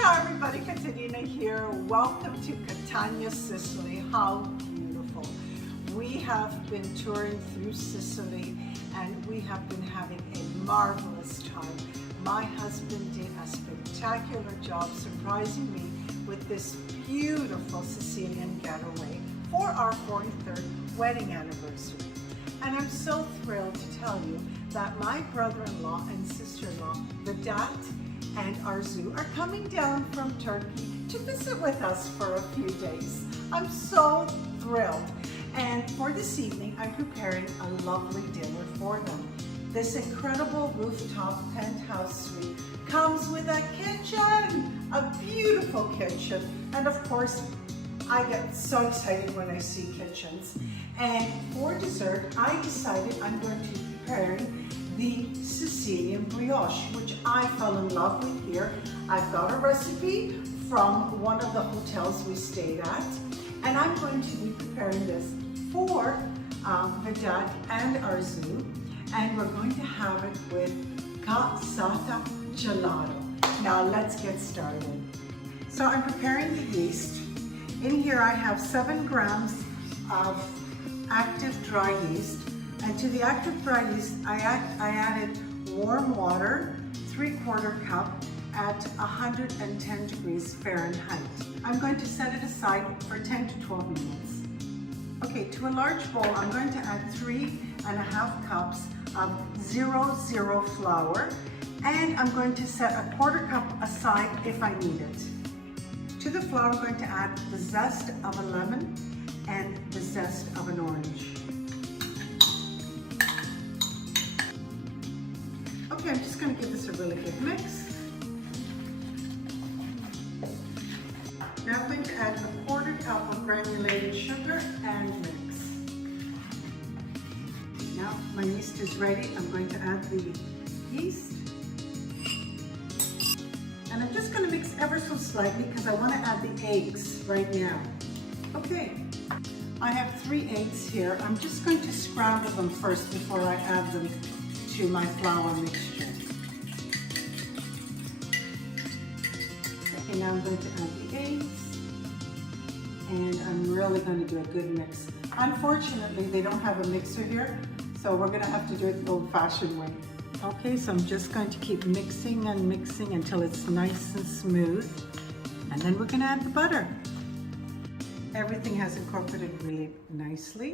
Ciao everybody, Catania here. Welcome to Catania, Sicily. How beautiful. We have been touring through Sicily and we have been having a marvelous time. My husband did a spectacular job surprising me with this beautiful Sicilian getaway for our 43rd wedding anniversary. And I'm so thrilled to tell you that my brother-in-law and sister-in-law, Vedat and Arzu, are coming down from Turkey to visit with us for a few days. I'm so thrilled. And for this evening, I'm preparing a lovely dinner for them. This incredible rooftop penthouse suite comes with a kitchen, a beautiful kitchen. And of course, I get so excited when I see kitchens. And for dessert, I decided I'm going to be preparing the Sicilian Brioche, which I fell in love with here. I've got a recipe from one of the hotels we stayed at, and I'm going to be preparing this for Vedat and Arzu, and we're going to have it with cassata gelato. Now let's get started. So I'm preparing the yeast. In here I have 7 grams of active dry yeast. And to the active dry yeast, I added warm water, 3/4 cup at 110 degrees Fahrenheit. I'm going to set it aside for 10 to 12 minutes. Okay, to a large bowl, I'm going to add 3½ cups of 00 flour, and I'm going to set a 1/4 cup aside if I need it. To the flour, I'm going to add the zest of a lemon and the zest of an orange. Okay, I'm just going to give this a really good mix. Now I'm going to add a 1/4 cup of granulated sugar and mix. Now my yeast is ready. I'm going to add the yeast. And I'm just going to mix ever so slightly because I want to add the eggs right now. Okay, I have 3 eggs here. I'm just going to scramble them first before I add them to my flour mixture. Okay, now I'm going to add the eggs, and I'm really going to do a good mix. Unfortunately, they don't have a mixer here, so we're going to have to do it the old-fashioned way. Okay, so I'm just going to keep mixing and mixing until it's nice and smooth, and then we're going to add the butter. Everything has incorporated really nicely.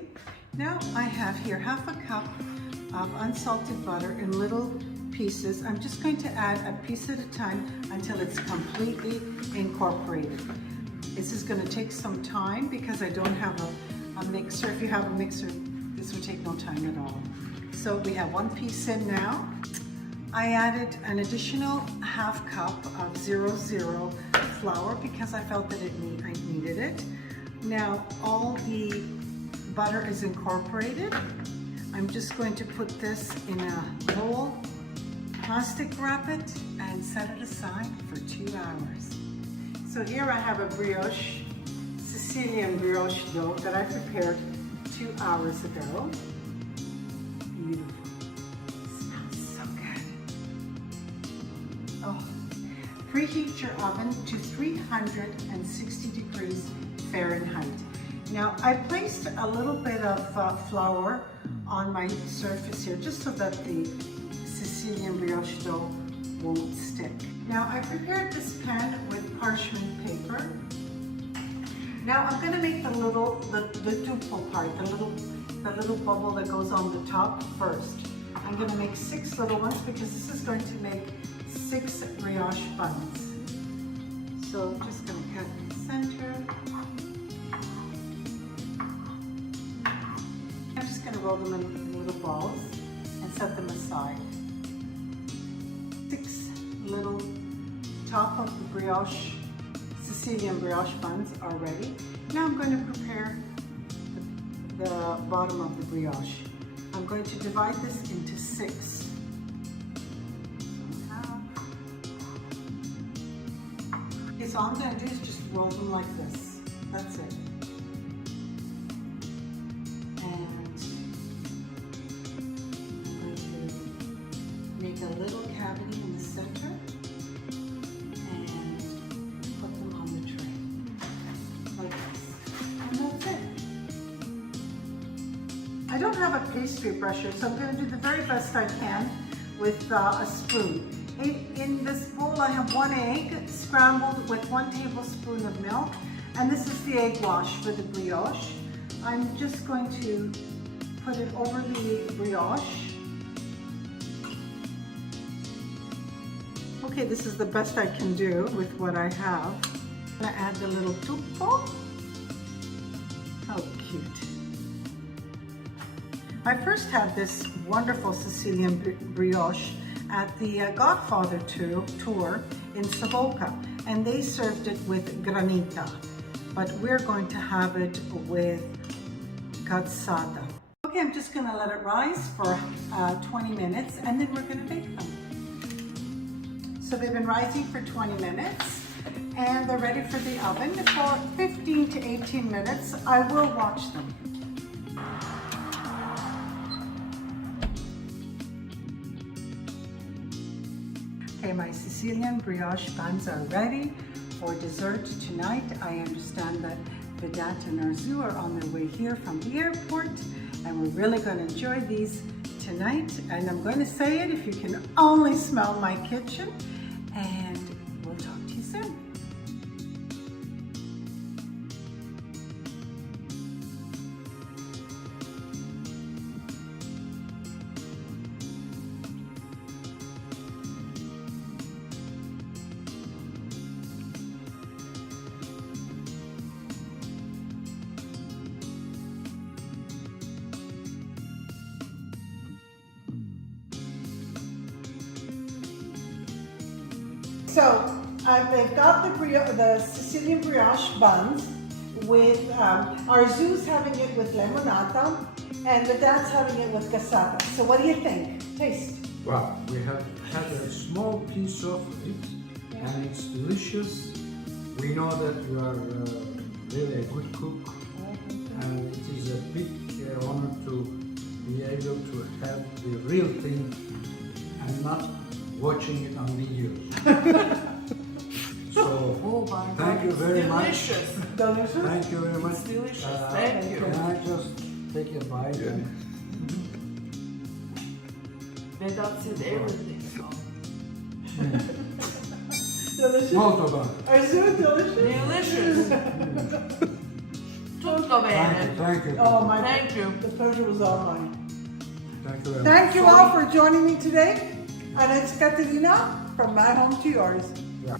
Now I have here 1/2 cup of unsalted butter in little pieces. I'm just going to add a piece at a time until it's completely incorporated. This is going to take some time because I don't have a mixer. If you have a mixer, this would take no time at all. So we have 1 piece in now. I added an additional 1/2 cup of 00 flour because I felt that I needed it. Now all the butter is incorporated. I'm just going to put this in a bowl, plastic wrap it, and set it aside for 2 hours. So here I have a brioche, Sicilian brioche dough that I prepared 2 hours ago. Beautiful. Smells so good. Oh. Preheat your oven to 360 degrees Fahrenheit. Now I placed a little bit of flour on my surface here just so that the Sicilian brioche dough won't stick. Now I prepared this pan with parchment paper. Now I'm going to make the Tuppo part, the little bubble that goes on the top first. I'm going to make 6 little ones because this is going to make 6 brioche buns. So I'm just going to cut in the center. I'm just going to roll them in little balls and set them aside. 6 little top of the brioche, Sicilian brioche buns are ready. Now I'm going to prepare the bottom of the brioche. I'm going to divide this into 6. Okay, so all I'm going to do is just roll them like this. That's it. Make a little cavity in the center and I don't have a pastry brusher, so I'm going to do the very best I can with a spoon. In this bowl I have 1 egg scrambled with 1 tablespoon of milk, and this is the egg wash for the brioche. I'm just going to put it over the brioche. Okay, this is the best I can do with what I have. I'm going to add the little Tuppo. How cute. I first had this wonderful Sicilian brioche at the Godfather tour in Savoca, and they served it with granita, but we're going to have it with cassata. Okay, I'm just going to let it rise for 20 minutes, and then we're going to bake them. So they've been rising for 20 minutes, and they're ready for the oven for 15 to 18 minutes. I will watch them. Okay, my Sicilian brioche buns are ready for dessert tonight. I understand that Vedat and Arzu are on their way here from the airport, and we're really going to enjoy these tonight. And I'm going to say it, if you can only smell my kitchen, and we'll talk to you soon. So they've got the Sicilian brioche buns with, Arzu's having it with lemonata, and the dad's having it with cassata. So what do you think? Taste. Wow, we have had a small piece of it, and it's delicious. We know that you are really a good cook, and it is a big honor to be able to have the real thing and not watching it on videos. So, thank you very much. Delicious. Thank you very much. It's delicious. Thank you. Can I just take a bite? Vedat said everything. Delicious. Molto bene. Arzu, delicious. Delicious. Tutto bene. Thank you. Oh my Thank you. The pleasure was all mine. Thank you very much. Thank you all for joining me today. And it's Catalina from my home to yours.